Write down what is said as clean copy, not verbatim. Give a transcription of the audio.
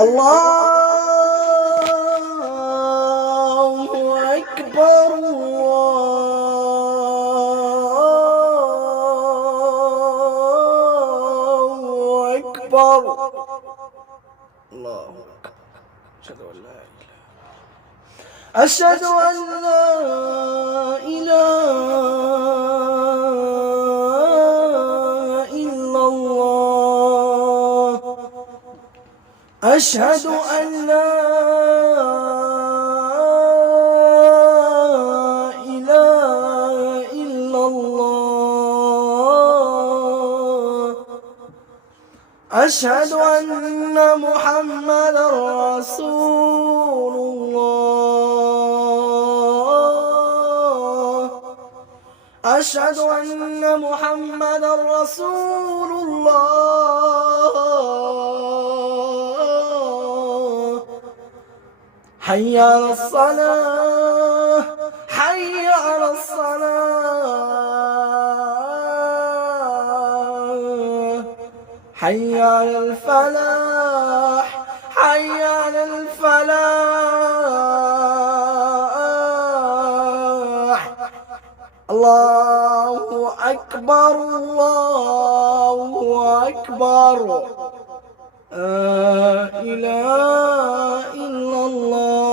الله أكبر الله أكبر الله أكبر. أشهد أن لا إله إلا الله. أشهد أن لا إله إلا الله. أشهد أن محمدا رسول الله. أشهد أن محمدا رسول الله. حي على الصلاة حي على الصلاة حي على الفلاح حي على الفلاح. الله أكبر الله أكبر. لا إله إلا الله.